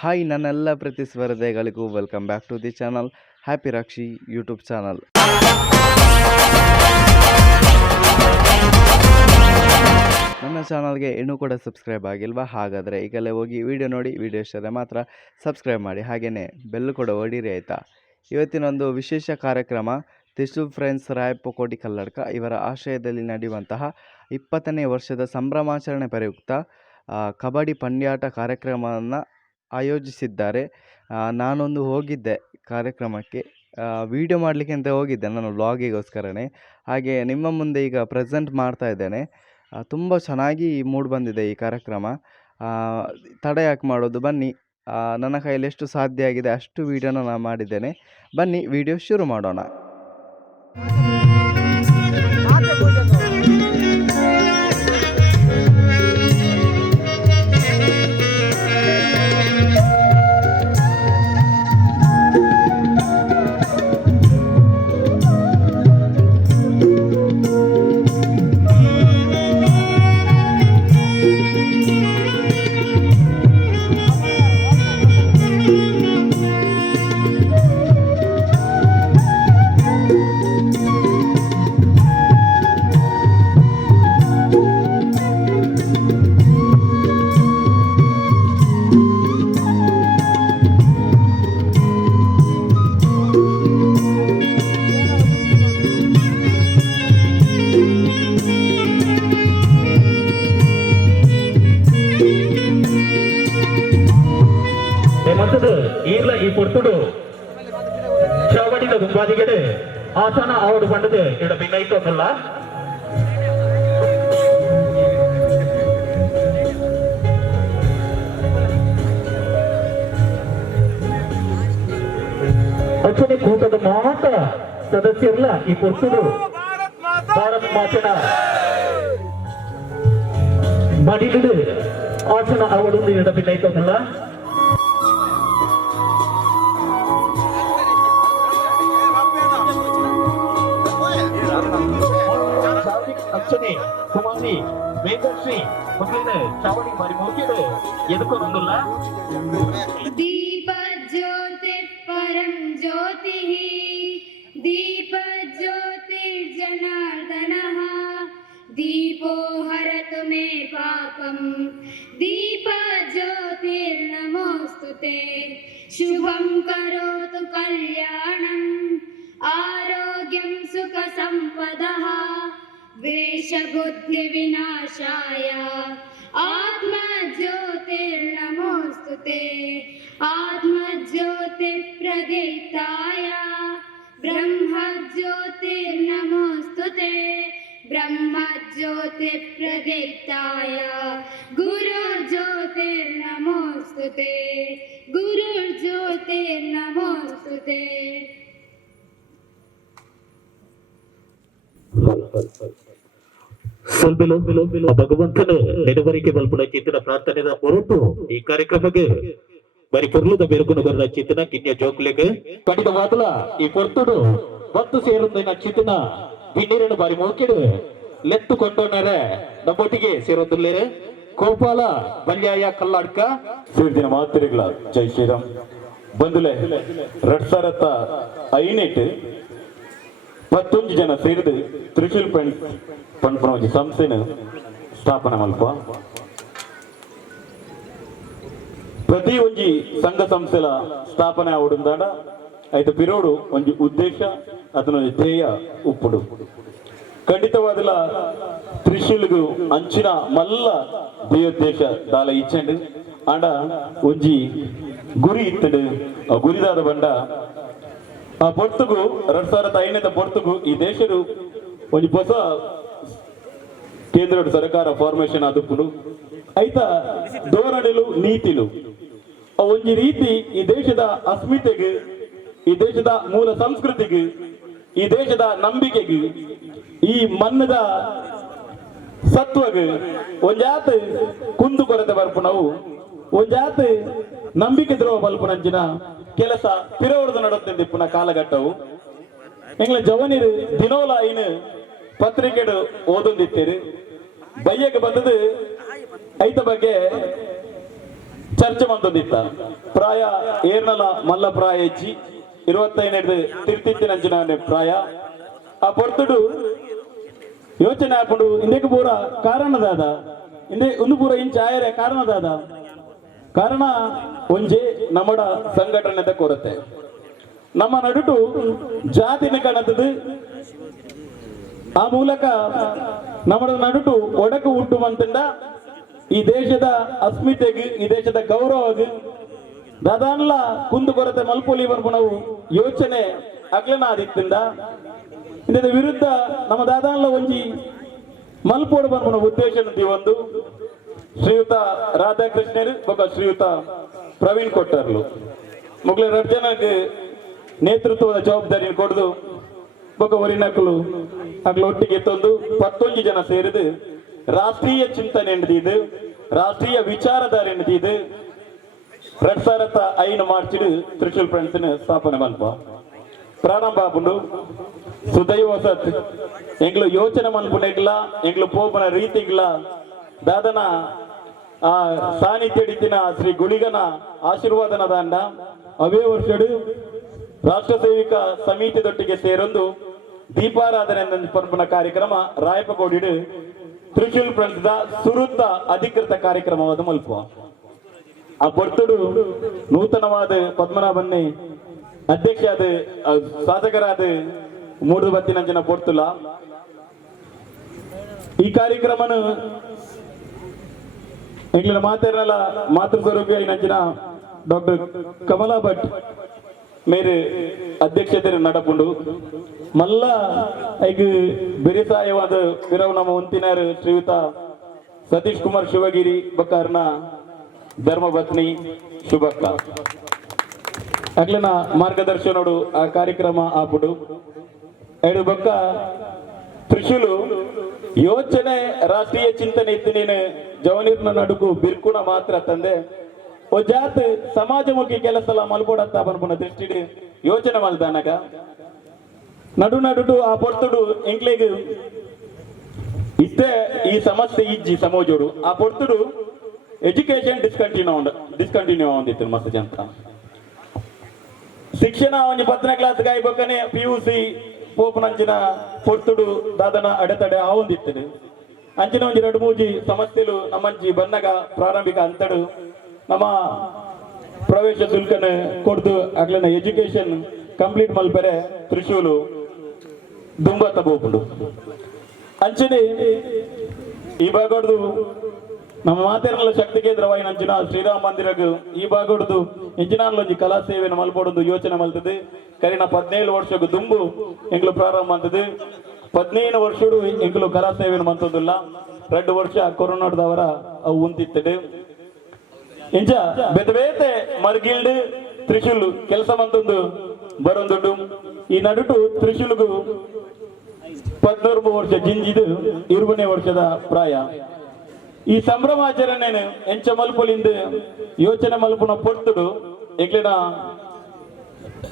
Hi ನನ್ನೆಲ್ಲ ಪ್ರತಿ ಸ್ಪರ್ಧೆಗಳಿಗೂ welcome back to the channel happy Rakshi YouTube channel. ನನ್ನ ಚಾನಲ್ಗೆ ಇನ್ನೂ ಕೂಡ ಸಬ್ಸ್ಕ್ರೈಬ್ ಆಗಿಲ್ವಾ? ಹಾಗಾದರೆ ಈಗಲೇ ಹೋಗಿ ವಿಡಿಯೋ ನೋಡಿ, ವಿಡಿಯೋ ಇಷ್ಟದ ಮಾತ್ರ ಸಬ್ಸ್ಕ್ರೈಬ್ ಮಾಡಿ, ಹಾಗೆಯೇ ಬೆಲ್ಲು ಕೂಡ ಹೊಡೀರಿ ಆಯಿತಾ. ಇವತ್ತಿನೊಂದು ವಿಶೇಷ ಕಾರ್ಯಕ್ರಮ ತ್ರಿಶೂಲ್ ಫ್ರೆಂಡ್ಸ್ ರಾಯಪ್ಪ ಕೋಟಿ ಕಲ್ಲಡ್ಕ ಇವರ ಆಶ್ರಯದಲ್ಲಿ ನಡೆಯುವಂತಹ 20ನೇ ವರ್ಷದ ಸಂಭ್ರಮಾಚರಣೆ ಪ್ರಯುಕ್ತ ಕಬಡ್ಡಿ ಪಂದ್ಯಾಟ ಕಾರ್ಯಕ್ರಮವನ್ನು ಆಯೋಜಿಸಿದ್ದಾರೆ. ನಾನೊಂದು ಹೋಗಿದ್ದೆ ಕಾರ್ಯಕ್ರಮಕ್ಕೆ, ವಿಡಿಯೋ ಮಾಡಲಿಕ್ಕೆ ಅಂತ ಹೋಗಿದ್ದೆ ನಾನು ವ್ಲಾಗಿಗೋಸ್ಕರನೇ. ಹಾಗೆ ನಿಮ್ಮ ಮುಂದೆ ಈಗ ಪ್ರೆಸೆಂಟ್ ಮಾಡ್ತಾ ಇದ್ದೇನೆ. ತುಂಬ ಚೆನ್ನಾಗಿ ಮೂಡ್ ಬಂದಿದೆ ಈ ಕಾರ್ಯಕ್ರಮ. ತಡ ಯಾಕೆ ಮಾಡೋದು, ಬನ್ನಿ ನನ್ನ ಕೈಯಲ್ಲಿ ಎಷ್ಟು ಸಾಧ್ಯ ಆಗಿದೆ ಅಷ್ಟು ವಿಡಿಯೋನ ನಾನು ಮಾಡಿದ್ದೇನೆ. ಬನ್ನಿ ವಿಡಿಯೋ ಶುರು ಮಾಡೋಣ. ಈ ಪೊರ್ತುಡು ಚಾವಡಿದ ಗುಂಪಾದಿಗೆ ಆಸನ ಆವಡು ಪಂಡದು ಇಡ ಭಿನ್ನೈತೊಂದಲ್ಲ ಅಚ್ಚನೆ ಕೂಟದ ಮಾತ ಸದಸ್ಯರಲ್ಲ ಈ ಪೊರ್ತುಡು ಭಾರತ್ ಮಾತನ ಮಡಿಲಿಡು ಆಸನ ಆವಡು ಇಡ ಭಿನ್ನೈತೊಂದಲ್ಲ ಅರ್ಚನೆ ಕುಮಾರಿ ವೇದಶ್ರೀ ಮಕ್ಕಳಿನ ಚಾವಡಿ ಮಾರಿ ಮುಗಿದು ಎದುಕೊಂದಿಲ್ಲ. ದೀಪ ಜ್ಯೋತಿ ಪರಂ ಜ್ಯೋತಿ ದೀಪ ಜ್ಯೋತಿ ಜನಾರ್ದನ ದೀಪೋ ಹರತು ಮೇ ಪಾಪಂ ದೀಪ ಜ್ಯೋತಿರ್ನಮೋಸ್ತುತೆ ಶುಭಂ ಕರೋತು ಕಲ್ಯಾಣಂ ಆರೋಗ್ಯಂ ಸುಖ ಸಂಪದಃ ವೇಷಬುದ್ಧಿ ವಿನಾಶಾಯ ಆತ್ಮ ಜ್ಯೋತಿರ್ನಮೋಸ್ತುತೆ ಆತ್ಮ ಜ್ಯೋತಿ ಪ್ರದೀಪ್ತಾಯ ಬ್ರಹ್ಮ ಜ್ಯೋತಿರ್ನಮೋಸ್ತುತೆ ಬ್ರಹ್ಮ ಜ್ಯೋತಿ ಪ್ರದೀಪ್ತಾಯ ಗುರು ಜ್ಯೋತಿರ್ನಮೋಸ್ತುತೆ ಗುರು ಜ್ಯೋತಿರ್ನಮೋಸ್ತುತೆ. ಭಗವಂತನ ನೆರವರಿಗೆ ಬಲ್ಪುಡ ಚಿತ್ತಿನ ಪ್ರಾರ್ಥನೆದ ಹೊರಟು ಈ ಕಾರ್ಯಕ್ರಮಕ್ಕೆ ಬರಿ ಪುರ್ಲದ ಬೆರಗುನು ಬರದ ಚಿತ್ತಿನ ಕಿನ್ಯ ಜೋಕ್ಲೆಗೆ ಕಡಿದ ವಾದಲ ಈ ಪೊರ್ತುಡು ಬತ್ತು ಸೇರುತ್ತಿನ ಚಿತ್ತಿನ ಬಿನ್ನಿರನ್ನು ಬಾರಿ ಮೋಕಿಡು ಲೆತ್ತು ಕೊಂಡೋನರೆ ನಮ್ಮೊಟ್ಟಿಗೆ ಸೇರೊಂದುಲ್ಲೇರೆ ಕೋಪಾಲ ಬಲ್ಯಾಯ ಕಲ್ಲಾಡ್ಕ ಸೇರ್ದಿನ ಮಾತ್ರೆಗಳ ಜೈ ಶ್ರೀರಾಮ್ ಬಂದುಲೆ 2005 11 ಜನ ಸೇರಿದು ತ್ರಿಶೂಲ್ ಫ್ರೆಂಡ್ಸ್ ಪಂಪನೋಜಿ ಸಂಸ್ಥೆನ ಸ್ಥಾಪನೆ ಮಲ್ಪ ಪ್ರತಿ ಒಂಜಿ ಸಂಘ ಸಂಸ್ಥೆಲ ಸ್ಥಾಪನೆ ಆವಡುಂದಾಡ ಐತ ಪಿರೋಡು ಒಂಜಿ ಉದ್ದೇಶ ಅದನ್ನೊಂದು ಧ್ಯೇಯ ಉಪ್ಪುಡು ಖಂಡಿತವಾದಲ ತ್ರಿಶೂಲ್ಗು ಅಂಚಿನ ಮಲ್ಲ ಧ್ಯೇಯೋದ್ದೇಶ ದಾಲ ಇಚ್ಚಂಡು ಆಂಡ ಒಂಜಿ ಗುರಿ ಇತ್ತಡು ಆ ಗುರಿದಾದ ಬಂಡ ಆ ಪೊರ್ತುಗು 2005 ಪೊರ್ತುಗು ಈ ದೇಶಡು ಒಂದು ಹೊಸ ಕೇಂದ್ರ ಸರ್ಕಾರ ಫಾರ್ಮೇಶನ್ ಆದುಪ್ಪುಡು ಐತ ಧೋರಣೆಲು ನೀತಿಲು ಒಂಜಿ ರೀತಿ ಈ ದೇಶದ ಅಸ್ಮಿತೆಗೆ, ಈ ದೇಶದ ಮೂಲ ಸಂಸ್ಕೃತಿಗೆ, ಈ ದೇಶದ ನಂಬಿಕೆಗೆ, ಈ ಮನ್ನದ ಸತ್ವಗೆ ಒಂಜಾತ್ ಕುಂದು ಕೊರತೆ ಬರ್ಪು ನಾವು ಒಂಜಾತ್ ನಂಬಿಕೆ ದ್ರೋಹ ಬಲ್ಪುನಂಚಿನ ಕೆಲಸ ಪಿರೋಡ್ದು ನಡುತ್ತಿದ್ದಿಪ್ಪುನ ಕಾಲಘಟ್ಟವು ಎಂಗ್ಲ ಜವನಿರು ದಿನೋಲ ಐನು ಪತ್ರಿಕೆಡು ಓದೊಂದಿತ್ತೀರಿ ಬಯ್ಯಗೆ ಬಂದದು ಐತ ಬಗ್ಗೆ ಚರ್ಚೆ ಮಂತೊಂದಿತ್ತ ಪ್ರಾಯ ಏರ್ನಲ ಮಲ್ಲ ಪ್ರಾಯ ಇಜ್ಜಿ 25 ತಿರ್ತಿತ್ತಿನಂಚಿನ ಪ್ರಾಯ ಆ ಪೊರ್ತುಡು ಯೋಚನೆ ಹಾಕೊಂಡು ಇಂದಕ್ಕೆ ಪೂರ ಕಾರಣದಾದ ಇಂದೆ ಒಂದು ಪೂರ ಇಂಚ ಆಯರೆ ಕಾರಣದಾದ ಕಾರಣ ಒಂಜೆ ನಮ್ಮಡ ಸಂಘಟನೆದ ಕೊರತೆ ನಮ್ಮ ನಡುಟು ಜಾತಿನ ಕಾಣತದು ಆ ಮೂಲಕ ನಮ್ಮ ನಡುಟು ಒಡಕು ಹುಟ್ಟುವಂತಂದ ಈ ದೇಶದ ಅಸ್ಮಿತೆಗೆ ಈ ದೇಶದ ಗೌರವಗೆ ದಾದಾನ್ಲ ಕುಂದು ಕೊರತೆ ಮಲ್ಪೊಲಿ ಬರ್ಬು ನಾವು ಯೋಚನೆ ಅಗ್ಲನ ಆದಿತ್ತಿಂದ ಇದರ ವಿರುದ್ಧ ನಮ್ಮ ದಾದಾನ್ಲ ಒಂಜಿ ಮಲ್ಪೋಡು ಬರ್ಬುನ ಉದ್ದೇಶ ಒಂದು ಶ್ರೀಯುತ ರಾಧಾಕೃಷ್ಣರು ಬೊಕ ಶ್ರೀಯುತ ಪ್ರವೀಣ್ ಕೊಟ್ಟರ್ಲು ಮುಗ್ಲ 2 ಜನಕ್ಕೆ ನೇತೃತ್ವದ ಜವಾಬ್ದಾರಿ ಕೊಡ್ದು ಬೊಕ ಒರಿನಕಲು ಅಗ್ಲ ಒಟ್ಟಿಗೆ ತಂದು 11 ಜನ ಸೇರಿದು ರಾಷ್ಟ್ರೀಯ ಚಿಂತನೆ ನಡೆದಿದ್ದು ರಾಷ್ಟ್ರೀಯ ವಿಚಾರಧಾರೆ ನಡೆದಿದ್ದು 2005 ಮಾರ್ಚ್ ತ್ರಿಶೂಲ್ ಫ್ರೆಂಡ್ಸ್ ಸ್ಥಾಪನೆ ಮಲ್ಪ ಪ್ರಾರಂಭ ಆಪುಂಡು ಸುದೈವ ಸತ್ ಎಂಗ್ಲು ಯೋಚನೆ ಮನ್ಪುನೆಗ್ಲ ಎಂಗ್ಲು ಪೋಪನ ರೀತಿಗ್ಲ ದಾದನ ಆ ಸಾನ್ನಿಧ್ಯ ಇಡಿತಿನ ಶ್ರೀ ಗುಳಿಗನ ಆಶೀರ್ವಾದನ ದಾಂಡ ಅವೇ ವರ್ಷಡು ರಾಷ್ಟ್ರ ಸೇವಿಕ ಸಮಿತಿದೊಟ್ಟಿಗೆ ಸೇರೊಂದು ದೀಪಾರಾಧನೆ ಪಂಪನ ಕಾರ್ಯಕ್ರಮ ರಾಯಪಗೋಡಿಡು ತ್ರಿಶೂಲ್ ಫ್ರೆಂಡ್ಸ್ ದ ಸುರುತ್ತ ಅಧಿಕೃತ ಕಾರ್ಯಕ್ರಮವಾದ ಮಲ್ಪ ಆ ಪೊರ್ತುಡು ನೂತನವಾದ ಪದ್ಮನಾಭನ್ನೇ ಅಧ್ಯಕ್ಷ ಆದ ಶಾಸಕರಾದ ಮೂಡು ಬತ್ತಿನಂಚಿನ ಪೊರ್ತುಲ ಈ ಕಾರ್ಯಕ್ರಮನು ಎಂಗ್ಲಿನ ಮಾತಾಡಲ್ಲ ಮಾತೃ ಸ್ವರೂಪಿ ನಂಚಿನ ಡಾಕ್ಟರ್ ಕಮಲಾ ಭಟ್ ಮೇರೆ ಅಧ್ಯಕ್ಷತೆ ನಡಪುಂಡು ಮಲ್ಲ ಐಗ್ ಬೆರಿಸಾಯವಾದ ಪಿರವು ನಮ್ಮ ಉಂತಿನರು ಶ್ರೀಯುತ ಸತೀಶ್ ಕುಮಾರ್ ಶಿವಗಿರಿ ಬಕಾರ್ನ ಧರ್ಮಪತ್ನಿ ಶುಭಕ್ಕ ಅಗ್ಲನ ಮಾರ್ಗದರ್ಶನೋಡು ಆ ಕಾರ್ಯಕ್ರಮ ಆಪುಡು ಎರಡು ಬೊಕ್ಕ ತ್ರಿಶೂಲು ಯೋಚನೆ ರಾಷ್ಟ್ರೀಯ ಚಿಂತನೆ ಇತ್ತು ನೀನು ಜವನೀರ್ನ ನಡುಕು ಬಿರ್ಕುಣ ಮಾತ್ರ ತಂದೆ ಜಾತ್ ಸಮಾಜಮುಖಿ ಕೆಲಸ ಮಲ್ಬೋಡತ್ತ ಬನ್ಪುನ ದೃಷ್ಟಿ ಯೋಚನೆ ಮಲ್ದಾನಗ ನಡುಟು ಆ ಪೊರ್ತುಡು ಎಂಕ್ಲೆಗ್ ಇತ್ತೆ ಈ ಸಮಸ್ಯೆ ಇಜ್ಜಿ ಸಮಾಜೋಡು ಆ ಪೊರ್ತುಡು ಎಜುಕೇಶನ್ ಡಿಸ್ಕಂಟಿನ್ಯೂ ಆಂದಿತ್ತು ಮಸ್ತ್ ಜನ ಶಿಕ್ಷಣ ಒಂಜಿ 10ನೇ ಕ್ಲಾಸ್ ಗಾಯ್ಬೇಕನೆ PUC ಪೋಪನಂಚಿನ ಪೊರ್ತುಡು ದಾದನ ಅಡೆತಡೆ ಆವೊಂದಿತ್ತು ಅಂಚಿನ ಒಂಜಿ 2-3 ಸಮಸ್ಯೆಲು ನಮ್ಮಂಚಿ ಬನ್ನಗ ಪ್ರಾರಂಭಿಕ ಅಂತಡು ನಮ್ಮ ಪ್ರವೇಶ ಶುಲ್ಕನ ಕೊಡ್ದು ಅಗ್ಲನ ಎಜುಕೇಶನ್ ಕಂಪ್ಲೀಟ್ ಮಲ್ಪರೆ ತ್ರಿಶೂಲು ದುಂಬತ್ತ ಬೋಪುಂಡು ಅಂಚನೆ ಈ ಭಾಗಡ್ದು ನಮ್ಮ ಮಾತೇರಲ್ಲ ಶಕ್ತಿ ಕೇಂದ್ರವಾಗಿ ನಂಚಿನ ಶ್ರೀರಾಮ ಮಂದಿರಗೂ ಈ ಭಾಗಡ್ದು ಇಂಚಿನಾನ್ಲೊಂಜಿ ಕಲಾ ಸೇವೆನ ಮಲ್ಪೊಡೊಂದು ಯೋಚನೆ ಮಲ್ತದೆ ಕರಿನ 17 ವರ್ಷಕ್ಕೂ ದುಂಬು ಎಂಗ್ಲು ಪ್ರಾರಂಭ ಅಂತದ್ದು 15 ವರ್ಷಡು ಎಂಗ್ಲು ಕಲಾ ಸೇವೆನ ಮಂತೊಂದುಲ್ಲ 2 ವರ್ಷ ಕೊರೋನಾದವರ ಅವು ಉಂತಿತ್ತದು ಇಂಚ ಬೇತೆ ಮರ್ಗಿಲ್ಡ್ ತ್ರಿಶೂಲ್ ಕೆಲಸ ಮಂತೊಂದು ಬರೊಂದುಂಡು ಈ ನಡುಟು ತ್ರಿಶೂಲ್ಗೂ 14 ವರ್ಷ ಜಿಂಜಿದು 20ನೇ ವರ್ಷದ ಪ್ರಾಯ ಈ ಸಂಭ್ರಮಾಚರಣೆನು ಎಂಚ ಮಲ್ಪುಲಿಂದ ಯೋಚನೆ ಮಲ್ಪುನ ಪೊರ್ತುಡು ಎಂಗ್ಲಿನ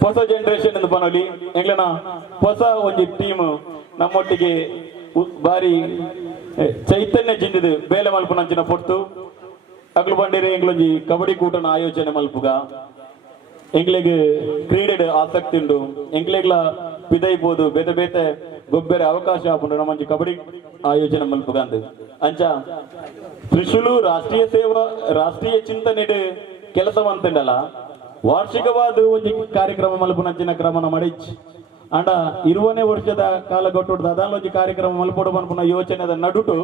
ಹೊಸ ಜನರೇಷನ್ ಎಂದು ಬನಲಿ ಎಂಗ್ಲಿನ ಹೊಸ ಒಂದು ಟೀಮ್ ನಮ್ಮೊಟ್ಟಿಗೆ ಬಾರಿ ಚೈತನ್ಯ ಜಿಂದಿದು ಬೇಲೆ ಮಲ್ಪುನಂಚಿನ ಪೊರ್ತು ಅಗ್ಲು ಬಂಡಿರೆ ಎಂಗ್ಲೊಂಜಿ ಕಬಡ್ಡಿ ಕೂಟನ ಆಯೋಜನೆ ಮಲ್ಪುಗ ಎಂಗ್ಲೆಗ್ ಕ್ರೀಡೆಡ್ ಆಸಕ್ತಿ ಉಂಡು ಎಂಗ್ಲೆಗ್ಲ ಪಿದೈಬೋದು ಬೇತೆ ಗೊಬ್ಬರ ಅವಕಾಶ ಆಪುಂಡು ನಮ್ಮಂಜಿ ಕಬಡ್ಡಿ ಆಯೋಜನೆ ಮಲ್ಪುಗ ಅಂದ್ ಅಂಚ ತ್ರಿಶೂಲು ರಾಷ್ಟ್ರೀಯ ಚಿಂತನೆ ಕೆಲಸ ಅಂತಂಡಲ್ಲ ವಾರ್ಷಿಕವಾದ ಒಂದು ಕಾರ್ಯಕ್ರಮ ಮಲ್ಪುನಂಚಿನ ಕ್ರಮನ ಮಾಡಿಚ್ ಅಂಡ 20ನೇ ವರ್ಷದ ಕಾಲಘಟ್ಟದ ಅದಾಲೊಂಜಿ ಕಾರ್ಯಕ್ರಮ ಮಲ್ಪೊಡು ಬನ್ಪುನ ಯೋಚನೆದ ನಡುಟು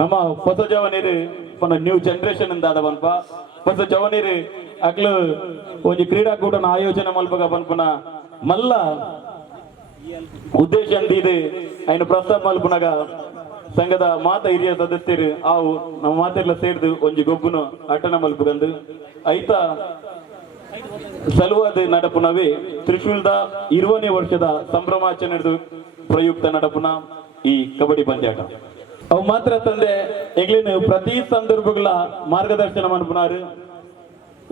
ನಮ್ಮ ಹೊಸ ಜವನೀರು ಪನ ನ್ಯೂ ಜನರೇಷನ್ ಇಂದಾದ ಬನ್ಪ ಹೊಸ ಜವನೀರು ಅಗ್ಲು ಒಂಜಿ ಕ್ರೀಡಾಕೂಟನ ಆಯೋಜನೆ ಮಲ್ಪಗ ಬನ್ಪುನ ಮಲ್ಲ ಉದ್ದೇಶ ಅಂತಿದೆ ಐನು ಪ್ರಸ್ತಾಪ ಮಲ್ಪುನಗ ಸಂಘದ ಮಾತ ಹಿರಿಯ ಸದಸ್ಯರು ಆವು ನಮ್ಮ ಮಾತೆಲ್ಲ ಸೇರಿದು ಒಂಜಿ ಗೊಬ್ಬುನು ಅಟನ ಮಲ್ಪುಗಂದು ಐತ ಸಲುವಾದ ನಡಪುನವೇ ತ್ರಿಶೂಲ್ದ 20ನೇ ವರ್ಷದ ಸಂಭ್ರಮಾಚರಣೆದು ಪ್ರಯುಕ್ತ ನಡಪುನ ಈ ಕಬಡ್ಡಿ ಪಂದ್ಯಾಟ ಅವು ಮಾತ್ರ ತಂದೆ ಎಂಗ್ಲಿನ ಪ್ರತಿ ಸಂದರ್ಭಗಳ ಮಾರ್ಗದರ್ಶನ ಮನ್ಪುನಾರು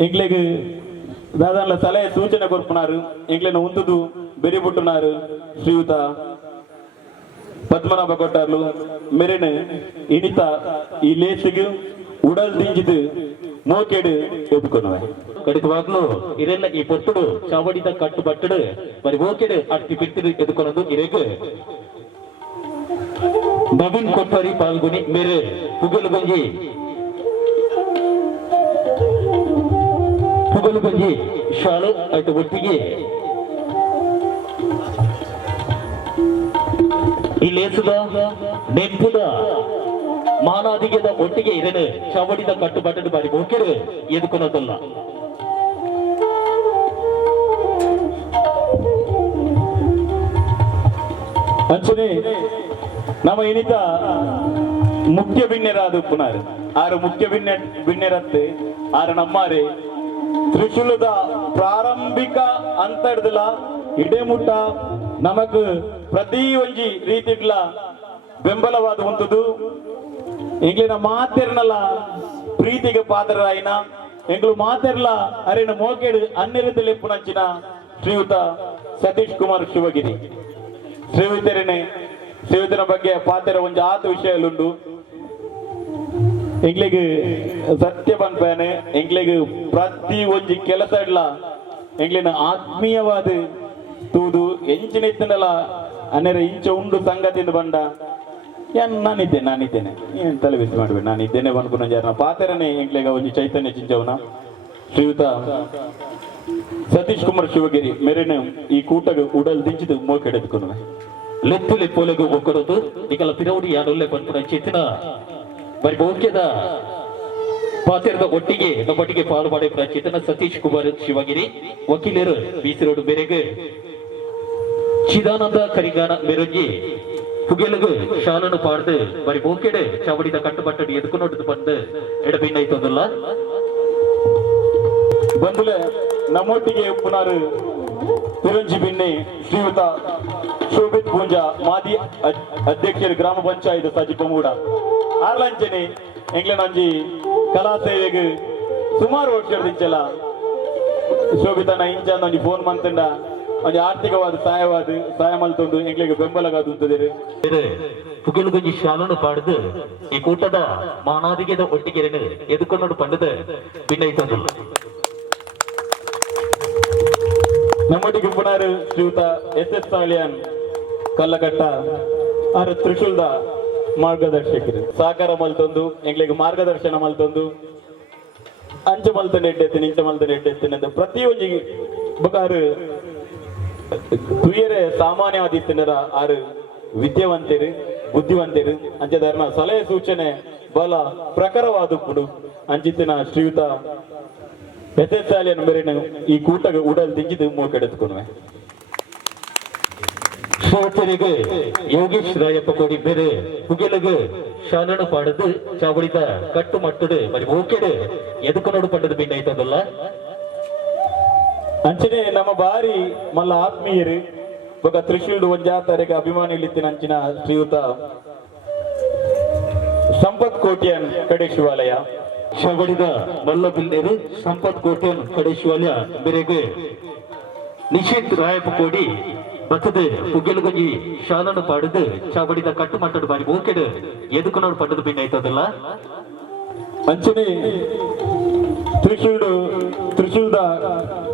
ಎಂಗ್ಲಿಗೆ ದಾದಾನ್ಲ ಸಲಹೆ ಸೂಚನೆ ಕೊರ್ಪುನಾರು ಎಂಗ್ಲಿನ ಉಂದುದು ಬೆರಿಬುಟ್ಟುನಾರು ಶ್ರೀಯುತ ಪದ್ಮನಾಭ ಕೊಟ್ಟಾರ್ಲು ಮೆರೆನು ಇಣಿತ ಈ ಲೇಸಿಗೆ ಉಡಲ್ ದಿಂಜಿದು ಮೋಕೆಡು ಎದ್ಕೊನವೆ ಖಂಡಿತವಾಗ್ಲೂ ಇರೆಲ್ಲ ಈ ಪೊರ್ತುಡು ಚಾವಡಿದ ಕಟ್ಟು ಬಟ್ಟಡು మరి ಮೋಕೆಡು ಅಟ್ಟಿ ಬಿಟ್ಟಿರು ಎದುಕೊನದು ಇರೆಗೆ ನವೀನ್ ಕೊಟ್ಟಾರಿ ಪಾಲ್ಗೊನಿ ಮೇರೆ ಪುಗಲುಗಂಜಿ ಶಾಲು ಅಟ್ಟು ಒಟ್ಟಿಗೆ ಈ ಲೇಸದ ನೆಂಪುದ ಮಾನಾದಿಗೆದ ಒಟ್ಟಿಗೆ ಇರನೆ ಚಾವಡಿದ ಕಟ್ಟು ಬಟ್ಟಡು ಬಾರಿ ಮೋಕೆಡು ಎದುಕೊನದಲ್ಲ ಅಂಚನೆ ನಮ್ಮ ಇನಿತ ಮುಖ್ಯ ಭಿನ್ನರಾದ ಪುನರ್ ಆರು ಮುಖ್ಯ ಭಿನ್ನರತ್ತೆ ಆರು ನಮ್ಮಾರೆ ತ್ರಿಶೂಲದ ಪ್ರಾರಂಭಿಕ ಅಂತರ್ದಲ ಇಡೆಮುಟ್ಟ ನಮಕ್ ಪ್ರತಿ ಒಂಜಿ ರೀತಿಡ್ಲ ಬೆಂಬಲವಾದ ಹೊಂತದು ಎಂಗ್ಲಿನ ಮಾತೆರ್ನಲ್ಲ ಪ್ರೀತಿಗೆ ಪಾತ್ರರಾಯಿನ ಎಂಗ್ಲು ಮಾತೆರ್ಲ ಅರಿನ ಮೋಕೆಡು ಅನ್ನಿರುತ್ತ ಲೆಪ್ಪುನಂಚಿನ ಶ್ರೀಯುತ ಸತೀಶ್ ಕುಮಾರ್ ಶಿವಗಿರಿ ಶ್ರೀಯುತನ ಬಗ್ಗೆ ಪಾತ್ರ ಒಂದು ಆತ ವಿಷಯಲುಂಡು ಎಂಗ್ಲಿಗೆ ಸತ್ಯ ಪನ್ಪೇನೆ ಎಂಗ್ಲಿಗೆ ಪ್ರತಿ ಒಂಜಿ ಕೆಲಸ ಇಡ್ಲ ಎಂಗ್ಲಿನ ಆತ್ಮೀಯವಾದ ತೂದು ಎಂಚಿನ ಇತ್ತನಲ್ಲ ಅನ್ನೆರ ಇಂಚ ಉಂಡು ಸಂಗತಿಯಿಂದ ಬಂಡ ನಾನಿದ್ದೇನೆ ಏನ್ ತಲೆ ಬಿಸಿ ಮಾಡ್ಬೇಡಿ ನಾನಿದ್ದೇನೆ ಬಂದ್ಕೊಂಡು ಜಾರ ಪಾತ್ರನೇ ಎಂಗ್ಲಿಗ ಒಂಜಿ ಚೈತನ್ಯ ಚಿಂಚವನ ಶ್ರೀಯುತ ಸತೀಶ್ ಕುಮಾರ್ ಶಿವಗಿರಿ ಮೆರೆನ ಈ ಕೂಟಗ ಉಡಲ್ ದಿಂಚಿದು ಮೋಕೆಡೆದುಕೊಂಡು ಲೆತ್ತು ಲೆಪ್ಪೋಲೆಗೂ ಒಕ್ಕರದು ಈಗಲ ತಿರೌಡಿ ಯಾನೊಲ್ಲೆ ಬಂದ ಚೇತನ మరి ಬೋಕ್ಯದ ಪಾತ್ರದ ಒಟ್ಟಿಗೆ ನಮ್ಮೊಟ್ಟಿಗೆ ಪಾಲು ಮಾಡಿದ ಚೇತನ ಸತೀಶ್ ಕುಮಾರ್ ಶಿವಗಿರಿ ವಕೀಲರು ಬಿಸಿ ರೋಡ್ ಬೇರೆಗೆ ಚಿದಾನಂದ ಕರಿಗಾನ ಮೆರುಂಜಿ ಪುಗೆಲಗು ಶಾಲನು ಪಾಡ್ದು మరి ಬೋಕೆಡೆ ಚಾವಡಿದ ಕಟ್ಟುಬಟ್ಟಡಿ ಎದುಕೊಂಡು ಬಂದು ಎಡಬಿನ್ನೈತೊಂದಲ್ಲ ಬಂದುಲೆ ನಮ್ಮೊಟ್ಟಿಗೆ ಪುನರ್ ತಿರಂಜಿ ಬಿನ್ನೆ ಶ್ರೀಯುತ ಶೋಭಿತ್ ಪೂಂಜಾ ಮಾಜಿ ಅಧ್ಯಕ್ಷರು ಗ್ರಾಮ ಪಂಚಾಯತ್ ಸಜಿಪಮೂಡ ಆರ್ಲಂಚನೆ ಎಂಗ್ಲನಂಜಿ ಕಲಾ ಸೇವೆಗೆ ಸುಮಾರು ವರ್ಷದಿಂಚಲ ಶೋಭಿತನ ಇಂಚಂದ ಒಂಜಿ ಫೋನ್ ಮಂತಂಡ ಒಂಜಿ ಆರ್ಥಿಕವಾದ ಸಹಾಯ ಮಲ್ತೊಂದು ಎಂಗ್ಲಿಗೆ ಬೆಂಬಲಗಾದು ಉಂತದಿರು ಪುಗೆಲುಗಂಜಿ ಶಾಲನು ಪಾಡ್ದು ಈ ಕೂಟದ ಮಾನಾದಿಗೆದ ಒಟ್ಟಿಗೆರೆನು ಎದುಕೊಂಡು ಪಂಡದ ಭಿನ್ನೈತೊಂದಲ್ಲ ನಮ್ಮೊಟ್ಟಿಗೆ ಪುನರ್ ಶ್ರೀಯುತ SS ಸಾಲಿಯನ್ ಕಲ್ಲಕಟ್ಟ ಆರು ತ್ರಿಶೂಲ್ದ ಮಾರ್ಗದರ್ಶಕರು ಸಹಕಾರ ಮಲ್ತೊಂದು ಎಂಗ್ಲಿಗೆ ಮಾರ್ಗದರ್ಶನ ಮಲ್ತೊಂದು ಅಂಚ ಮಲ್ತನ ಎಡ್ಡೆತ್ತಿನ ಇಂಚ ಮಲ್ತನ ಎಡ್ಡೆತ್ತಿನ ಪ್ರತಿಯೊಂದು ಬಕಾರು ತುಯರೆ ಸಾಮಾನ್ಯವಾದಿತ್ತಿನರ ಆರು ವಿದ್ಯಾವಂತರು ಬುದ್ಧಿವಂತರು ಅಂಚದಾರನ ಸಲಹೆ ಸೂಚನೆ ಬಲ ಪ್ರಖರವಾದುಪ್ಪುಡು ಅಂಚಿತ್ತಿನ ಶ್ರೀಯುತ SS ಸಾಲಿಯನ್ ಮೇರಿನ ಈ ಕೂಟಗ ಉಡಲ್ ದಿಂಚಿದು ಮೋಕೆಡೆದುಕೊನುವೆ ಶ್ರೀಯುತರಿಗೆ ಯೋಗೇಶ್ ರಾಯಪ್ಪ ಕೋಡಿ ಬೇರೆ ಪುಗೆಲಗು ಶಾಲನು ಪಾಡದು ಚಾವಡಿದ ಕಟ್ಟು ಮಟ್ಟುಡು మరి ಮೋಕೆಡು ಎದುಕೊಂಡು ಪಂಡದು ಭಿನ್ನೈತೊಂದಲ್ಲ ಅಂಚನೆ ನಮ್ಮ ಬಾರಿ ಮಲ್ಲ ಆತ್ಮೀಯರು ಇವಾಗ ತ್ರಿಶೂಲ್ಡು ಒಂಜಾತರೆಗೆ ಅಭಿಮಾನಿ ಇಲ್ಲಿತ್ತಿನ ಅಂಚಿನ ಶ್ರೀಯುತ ಸಂಪತ್ ಕೋಟ್ಯನ್ ಕಡೆ ಶಿವಾಲಯ ಚಾವಡಿದ ಮಲ್ಲ ಬಿಲ್ಲೇರು ಸಂಪತ್ ಕೋಟೆನ್ ಕಡೆ ಶಿವಾಲಯ ಬೇರೆಗೆ ನಿಶಿತ್ ರಾಯಪ್ಪ ಕೋಡಿ ಬತ್ತದು ಪುಗೆಲುಗಂಜಿ ಶಾಲನು ಪಾಡದು ಚಾವಡಿದ ಕಟ್ಟು ಮಟ್ಟಡು ಬಾರಿ ಮೋಕೆಡು ಎದುಕೊಂಡು ಪಂಡದು ಭಿನ್ನೈತೊಂದಲ್ಲ ಅಂಚನೆ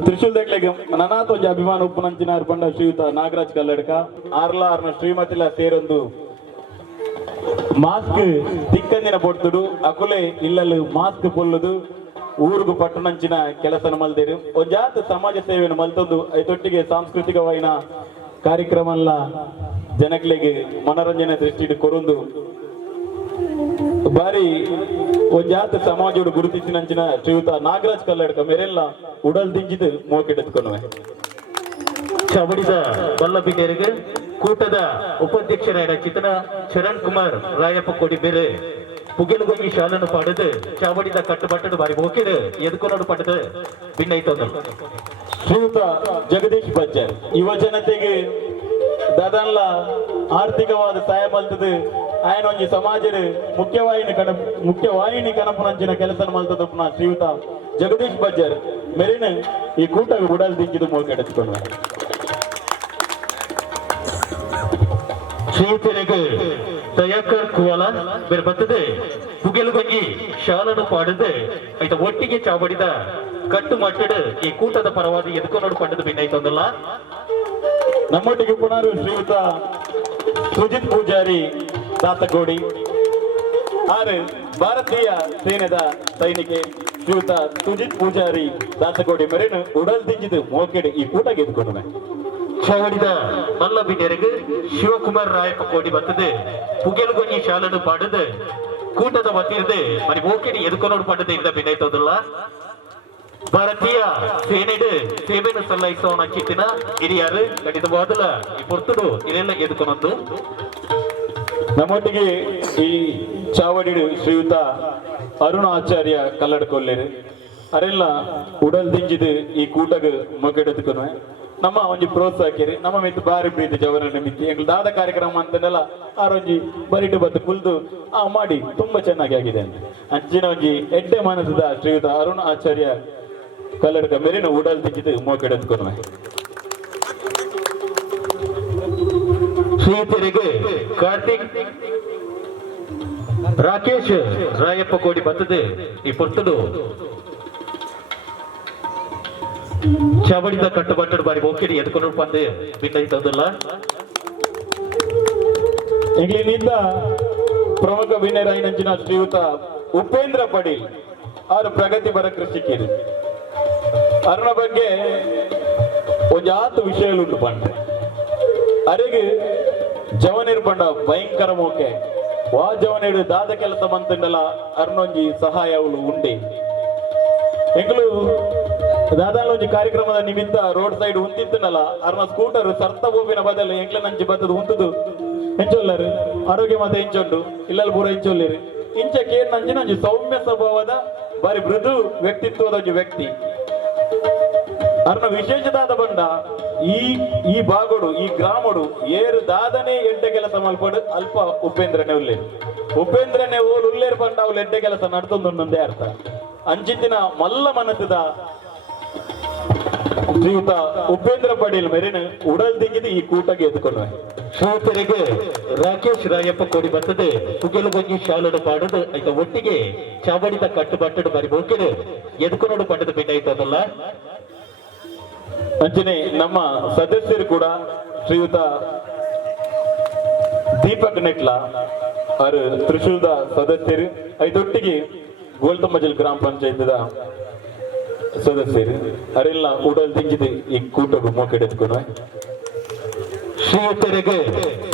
ತ್ರಿಶೂಲ್ದಕ್ಲೆಗೆ ನನಾತ ಒಂಜಿ ಅಭಿಮಾನ ಉಪ್ಪುನಂಚಿನಾರು ಪಂಡ ಶ್ರೀಯುತ ನಾಗರಾಜ್ ಕಲ್ಲಡ್ಕ ಆರ್ನ ಶ್ರೀಮತಿಲ ಸೇರೊಂದು ಮಾಸ್ಕ್ ತಿಕ್ಕಂದಿನ ಪೊಡ್ತುಡು ಅಕುಲೆ ಇಲ್ಲಲು ಮಾಸ್ಕ್ ಪೊಲ್ಲುದು ಊರುಗು ಪಟ್ಟಣಂಚಿನ ಕೆಲಸನ ಮಲ್ದೇರು ಒಂಜಾತ ಸಮಾಜ ಸೇವೆಯನ್ನು ಮಲ್ತೊಂದು ಐತೊಟ್ಟಿಗೆ ಸಾಂಸ್ಕೃತಿಕವಾಯಿನ ಕಾರ್ಯಕ್ರಮಲ್ಲ ಜನಕ್ಲೆಗೆ ಮನೋರಂಜನೆ ದೃಷ್ಟಿ ಕೊರೊಂದು ಬಾರಿ ಒಂಜಾತ ಸಮಾಜೋಡು ಗುರುತಿಸಿನಂಚಿನ ಶ್ರೀಯುತ ನಾಗರಾಜ್ ಕಲ್ಲಡ್ಕ ಮೇರೆಲ್ಲ ಉಡಲ್ ದಿಂಜಿದು ಮೋಕೆಡೆದುಕೊನುವೆ ಚಾವಡಿದ ಬಲ್ಲಬಿನ್ನೇರಿಗೆ ಕೂಟದ ಉಪಾಧ್ಯಕ್ಷರಾದ ಚಿತನ ಚರಣ್ ಕುಮಾರ್ ರಾಯಪ್ಪ ಕೋಡಿ ಬೇರೆ ಪುಗೆಲುಗಂಜಿ ಶಾಲನು ಪಾಡದು ಚಾವಡಿದ ಕಟ್ಟುಬಟ್ಟಡು ಬಾರಿ ಮೋಕೆಡು ಎದುಕೊಂಡು ಪಂಡದು ಭಿನ್ನೈತೊಂದಲ್ಲ ಶ್ರೀಯುತ ಜಗದೀಶ್ ಬಜ್ಜರ್ ಯುವ ಜನತೆಗೆ ದದನ್ಲ ಆರ್ಥಿಕವಾದ ಸಹಾಯ ಮಲ್ತದು ఆయన ಒಂಜಿ ಸಮಾಜದ ಮುಖ್ಯವಾಹಿನಿ ಕನಪುನಂಚಿನ ಕೆಲಸ ಮಲ್ತದ ಶ್ರೀಯುತ ಜಗದೀಶ್ ಬಜ್ಜರ್ ಮೆರಿನ ಈ ಕೂಟ ಉಡಲ್ ದಿಂಚಿದು ಮೋಕೆಡೆದುಕೊಂಡು ಶ್ರೀತಿರೆಗೆ ದಯಾಕರ್ ಕುವಲ ಬೇರೆ ಬರ್ತದೆ ಪುಗೆಲುಗಂಗಿ ಶಾಲನು ಪಾಡದೆ ಆಯ್ತ ಒಟ್ಟಿಗೆ ಚಾವಡಿದ ಕಟ್ಟು ಮಟ್ಟಡ ಈ ಕೂಟದ ಪರವಾದ ಎದ್ಕೊಂಡು ಪಂಡದ ಭಿನ್ನೈತಂದಲ್ಲ ನಮ್ಮೊಟ್ಟಿಗೆ ಪುನರ್ ಶ್ರೀಯುತ ಸುಜಿತ್ ಪೂಜಾರಿ ದಾತಗೋಡಿ ಆರು ಭಾರತೀಯ ಸೇನೆದ ಸೈನಿಕೆ ಶ್ರೀಯುತ ಸುಜಿತ್ ಪೂಜಾರಿ ದಾತಗೋಡಿ ಮೆರೆನು ಉಡಲ್ ದಿಜ್ಜಿದು ಮೋಕೆಡೆ ಈ ಕೂಟ ಗೆದ್ಕೊಂಡು ಚಾವಡಿದ ಮಲ್ಲ ಬಿನ್ನೆರೆಗೆ ಶಿವಕುಮಾರ್ ರಾಯಪ್ಪ ಕೋಡಿ ಬರ್ತದೆ ಪುಗೆಲುಗಂಗಿ ಶಾಲನು ಪಾಡದೆ ಕೂಟದ ಮತ್ತಿರದೆ ಮರಿ ಮೋಕೆಡಿ ಎದ್ಕೊಂಡು ಪಂಡದ ಇಂದ ಭಿನ್ನೈತಂದಲ್ಲ ಭಾರತೀಯ ಸೇನೆಡು ಸೇವೆಯನ್ನು ಸಲ್ಲಾಯಿಸೋಣ ಕಿತ್ತಿನ ಹಿರಿಯರು ಖಂಡಿತವಾದಲ್ಲ ಈ ಪೊರ್ತುಡು ಇಲ್ಲೆಲ್ಲ ಎದ್ಕೊಂಡು ನಮ್ಮೊಟ್ಟಿಗೆ ಈ ಚಾವಡಿ ಶ್ರೀಯುತ ಅರುಣ ಆಚಾರ್ಯ ಕಲ್ಲಡ್ಕೊಲ್ಲೇರು ಅರೆಲ್ಲ ಉಡಲ್ ದಿಂಜಿದು ಈ ಕೂಟಗ ಮೊಗ್ಗೆಡೆದುಕೊನು ನಮ್ಮ ಒಂಜಿ ಪ್ರೋತ್ಸಾಹಕೇರಿ ನಮ್ಮ ಮಿತ್ತು ಬಾರಿ ಪ್ರೀತಿ ಜವರನ್ನ ಮಿತ್ತಿ ಎಂಗ್ಳು ದಾದ ಕಾರ್ಯಕ್ರಮ ಅಂತನೆಲ್ಲ ಆರೊಂಜಿ ಬರಿಟು ಬತ್ತು ಕುಲ್ದು ಮಾಡಿ ತುಂಬಾ ಚೆನ್ನಾಗಿ ಆಗಿದೆ ಅಂತ ಅಂಚಿನ ಒಂಜಿ ಎಡ್ಡೆ ಮಾನಸದ ಶ್ರೀಯುತ ಅರುಣ ಆಚಾರ್ಯ ಕಲ್ಲಡ್ಕ ಮೇರಿನ ಉಡಲ್ ದಿಂಜಿದು ಮೊಗ್ಗೆಡೆದುಕೊನು ಶ್ರೀಯುತರಿಗೆ ಕಾರ್ತಿಕ್ ರಾಕೇಶ್ ರಾಯಪ್ಪ ಕೋಡಿ ಬರ್ತದೆ ಈ ಪೊರ್ತುಡು ಚಾವಡಿದ ಕಟ್ಟುಬಟ್ಟಡು ಬಾರಿ ಹೋಗಿಡಿ ಎದ್ಕೊಂಡು ಪಂದೆ ಭಿನ್ನೈತದಲ್ಲ ಇಂಗ್ಲಿನಿಂದ ಪ್ರಮುಖ ವಿನಯರಾಯಿನಂಚಿನ ಶ್ರೀಯುತ ಉಪೇಂದ್ರ ಪಡೀಲ್ ಅವರು ಪ್ರಗತಿ ಬರ ಕೃಷಿಕರು ಅರುಣ ಬಗ್ಗೆ ಒಂದು ಆತು ವಿಷಯಗಳು ಬಂಡೆ ಅರೆಗೆ ಜವನಿರು ಬಂಡ ಭಯಂಕರ ಮೋಕೆ ವಾ ಜವನೇಡು ದಾದ ಕೆಲಸ ಮಂತಂಡಲ ಅರ್ನೊಂಜಿ ಸಹಾಯ ಅವಳು ಉಂಡೆ ಎಂಗ್ಲು ದಾದಾಲ ಒಂಜಿ ಕಾರ್ಯಕ್ರಮದ ನಿಮಿತ್ತ ರೋಡ್ ಸೈಡ್ ಉಂತಿತ್ತನಲ್ಲ ಅರ್ನ ಸ್ಕೂಟರ್ ಸರ್ತ ಬೋಬಿನ ಬದಲು ಎಂಗ್ಲ ನಂಜಿ ಬತ್ತದು ಉಂತದು ಎಂಚೊಲ್ಲರು ಆರೋಗ್ಯ ಮಾತ ಎಂಚೊಂಡು ಇಲ್ಲಲ್ಲಿ ಪೂರ ಎಂಚೊಲ್ಲಿರಿ ಇಂಚಕ್ಕೆ ನಂಜಿನ ಒಂಜಿ ಸೌಮ್ಯ ಸ್ವಭಾವದ ಬಾರಿ ಮೃದು ವ್ಯಕ್ತಿತ್ವದ ಒಂಜಿ ವ್ಯಕ್ತಿ ಅರ್ನ ವಿಶೇಷದಾದ ಬಂಡ ಈ ಭಾಗಡು ಈ ಗ್ರಾಮಡು ಏರು ದಾದನೆ ಎಡ್ಡೆ ಕೆಲಸ ಮಲ್ಪಡು ಅಲ್ಪ ಉಪೇಂದ್ರನೇ ಉಲ್ಲೇರು ಉಪೇಂದ್ರನೇ ಓಲ್ ಉಲ್ಲೇರು ಬಂಡ ಅವ್ಲು ಎಡ್ಡೆ ಕೆಲಸ ನಡ್ತೊಂದೊಂದೇ ಅರ್ಥ ಅಂಚಿತ್ತಿನ ಮಲ್ಲ ಮನಸ್ಸದ ಶ್ರೀಯುತ ಉಪೇಂದ್ರ ಪಡೀಲ್ ಮೆರಿನ ಉಡಲ್ ದಿಗಿದು ಈ ಕೂಟಗೆ ಎದ್ಕೊಂಡು ಶ್ರೀಯುತರಿಗೆ ರಾಕೇಶ್ ರಾಯಪ್ಪ ಕೋಡಿ ಬರ್ತದೆ ಪುಗೆಲುಗಂಗಿ ಶಾಲನು ಪಾಡದು ಆಯ್ತ ಒಟ್ಟಿಗೆ ಚಾವಡಿದ ಕಟ್ಟುಬಟ್ಟಡು ಬಾರಿ ಹೋಗಿಡು ಎದ್ಕೊಂಡು ಪಂಡದ ಭಿನ್ನೈತದಲ್ಲ ಅಂಚನೆ ನಮ್ಮ ಸದಸ್ಯರು ಕೂಡ ಶ್ರೀಯುತ ದೀಪಕ್ ನೆಟ್ಲ ಅವರು ತ್ರಿಶೂಲ್ದ ಸದಸ್ಯರು ಐದೊಟ್ಟಿಗೆ ಗೋಲ್ತಮ್ಮಜಲ್ ಗ್ರಾಮ ಪಂಚಾಯತ್ದ ಸದಸ್ಯರು ಅವರೆಲ್ಲ ಉಡಲ್ ತಿಂಜಿದು ಈ ಕೂಟକୁ ಮೋಕೆಡೆದುಕೊಂಡು ಶ್ರೀಯುತರಿಗೆ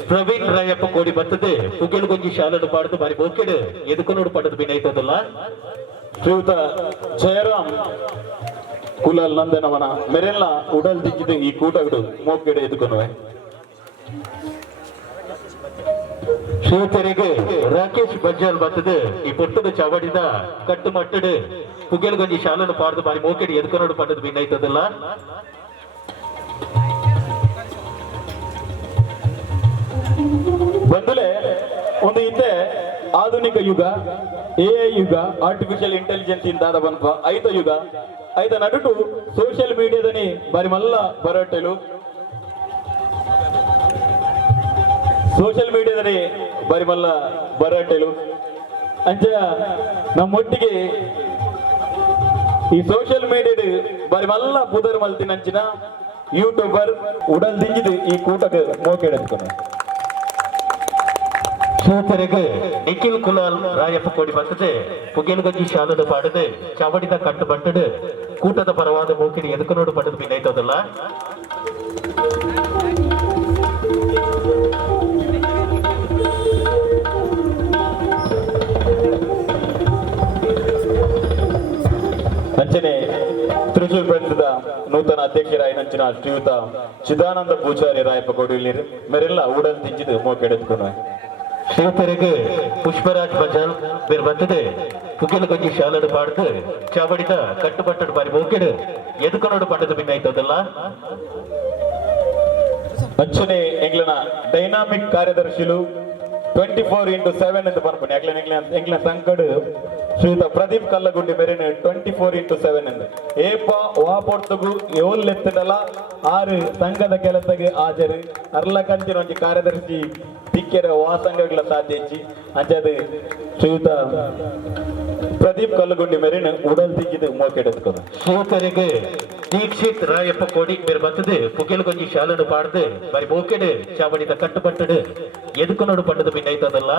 ಪ್ರವೀಣ್ ರಾಯಪ್ಪ ಕೋಡಿ ಬರ್ತದೆ ಪುಗೆಲುಗಂಗಿ ಶಾಲನು ಪಾಡದು ಬಾರಿ ಹೋಗಿಡು ಎದ್ಕೊಂಡು ಪಂಡದ ಭಿನ್ನೈತದಲ್ಲ ಶ್ರೀಯುತ ಜಯರಾಮ್ ಕುಲಾಲ್ ನಂದನವನ ಮೆರೆಲ್ಲ ಉಡಲ್ ದಿಕ್ಕಿದು ಈ ಕೂಟಗಳು ಮೋಕೆಡೆ ಎದುಕೊಂಡು ಶ್ರೀಯುತರಿಗೆ ರಾಕೇಶ್ ಬಜ್ಜಾಲ್ ಬರ್ತದೆ ಈ ಪೊಟ್ಟದ ಚಾವಡಿದ ಕಟ್ಟು ಮಟ್ಟಡು ಪುಗೆಲುಗಂಜಿ ಶಾಲನು ಪಾಡದು ಬಾರಿ ಮೋಕೆಡಿ ಎದ್ಕೊಂಡು ಪಂಡದ ಭಿನ್ನೈತದಲ್ಲ ಬಂದಲೆ ಒಂದು ಹಿಂದೆ ಆಧುನಿಕ ಯುಗ ಎಐ ಯುಗ ಆರ್ಟಿಫಿಷಿಯಲ್ ಇಂಟೆಲಿಜೆನ್ಸ್ ಇಂದಾದ ಬನ್ಪ ಐತ ಯುಗ ಐತ ನಡುಟು ಸೋಷಿಯಲ್ ಮೀಡಿಯಾದನಿ ಬಾರಿ ಮಲ್ಲ ಬರಟೆಲು ಸೋಷಿಯಲ್ ಮೀಡಿಯಾದನಿ ಬಾರಿ ಮಲ್ಲ ಬರಟೆಲು ಅಂಚ ನಮ್ಮೊಟ್ಟಿಗೆ ಈ ಸೋಷಿಯಲ್ ಮೀಡಿಯಾದ ಬಾರಿ ಮಲ್ಲ ಪುದರ್ ಮಲ್ತಿನಂಚಿನ ಯೂಟ್ಯೂಬರ್ ಉಡಲ್ ದಿಂಗಿದು ಈ ಕೂಟಕ್ಕೆ ಮೋಕೆಡೆದುಕೊಂಡು ಶ್ರೀಯುತರಿಗೆ ನಿಖಿಲ್ ಕುಲಾಲ್ ರಾಯಪ್ಪ ಕೋಡಿ ಬರ್ತದೆ ಪುಗೆಲುಗಂಜಿ ಶಾಲದ ಪಾಡದೆ ಚಾವಡಿದ ಕಟ್ಟು ಬಟ್ಟಡು ಕೂಟದ ಪರವಾದ ಮೋಕಿಡಿ ಎದ್ಕೊಂಡು ಪಂಡದ ಭಿನ್ನೈತದಲ್ಲ ಅಂಚನೆ ತ್ರಿಶೂಲ್ ಪ್ರದೇಶದ ನೂತನ ಅಧ್ಯಕ್ಷರಾಯಿನಂಚಿನ ಶ್ರೀಯುತ ಚಿದಾನಂದ ಪೂಜಾರಿ ರಾಯಪ್ಪ ಕೋಡಿಯಲ್ಲಿ ಮೇರೆಲ್ಲ ಉಡಲ್ ತಿಂಜಿದು ಮೋಕೆಡೆದುಕೊಂಡು ಶ್ರೀಯುತರಿಗೆ ಪುಷ್ಪರಾಜ್ ಬಜಾಲ್ ಬೇರೆ ಬರ್ತದೆ ಪುಗೆಲುಗಂಜಿ ಶಾಲನು ಪಾಡದು ಚಾವಡಿದ ಕಟ್ಟುಬಟ್ಟಡು ಬಾರಿ ಮೋಕಿಡು ಎದ್ಕೊಂಡು ಪಂಡದ ಭಿನ್ನೈತದಲ್ಲ ಅಂಚನೆ ಎಂಗ್ಲನ ಡೈನಾಮಿಕ್ ಕಾರ್ಯದರ್ಶಿಲು 24x7 ಅಂತ ಬರ್ಪಣಿ ಎಂಗ್ಲ ಸಂಕಡ್ ಶ್ರೀಯುತ ಪ್ರದೀಪ್ ಕಲ್ಲಗುಂಡಿ ಮೇರಿನ 24x7 ಎಂದು ಏಪ ವಾಪೊರ್ತಗು ಏಳೆತ್ತಡಲ 6 ಸಂಘದ ಕೆಲಸಗೆ ಹಾಜರು ಅರ್ಲ ಕಂಚಿನ ಒಂಜಿ ಕಾರ್ಯದರ್ಶಿ ಇಕ್ಕೆರ ವಾಸಂಗಗಳ ಸಾಧ್ಯಚ್ಚಿ ಅಂಚದು ಶ್ರೀಯುತ ಪ್ರದೀಪ್ ಕಲ್ಲುಗುಂಡಿ ಮೇರಿನ ಉಡಲ್ ತಿಕ್ಕಿದು ಮೋಕೆಡೆತ್ಕೊಂಡು ಶ್ರೀಯುತರಿಗೆ ದೀಕ್ಷಿತ್ ರಾಯಪ್ಪ ಕೋಡಿ ಮೇರೆ ಬರ್ತದೆ ಪುಕೆಲ್ಗೊಂಜಿ ಶಾಲನು ಪಾಡ್ದು ಬರಿ ಮೋಕೆಡು ಚಾವಡಿದ ಕಟ್ಟುಪಟ್ಟಡು ಎದುಕೊನೋಡು ಪಂಡದ ಪಿನ್ನೈತದಲ್ಲ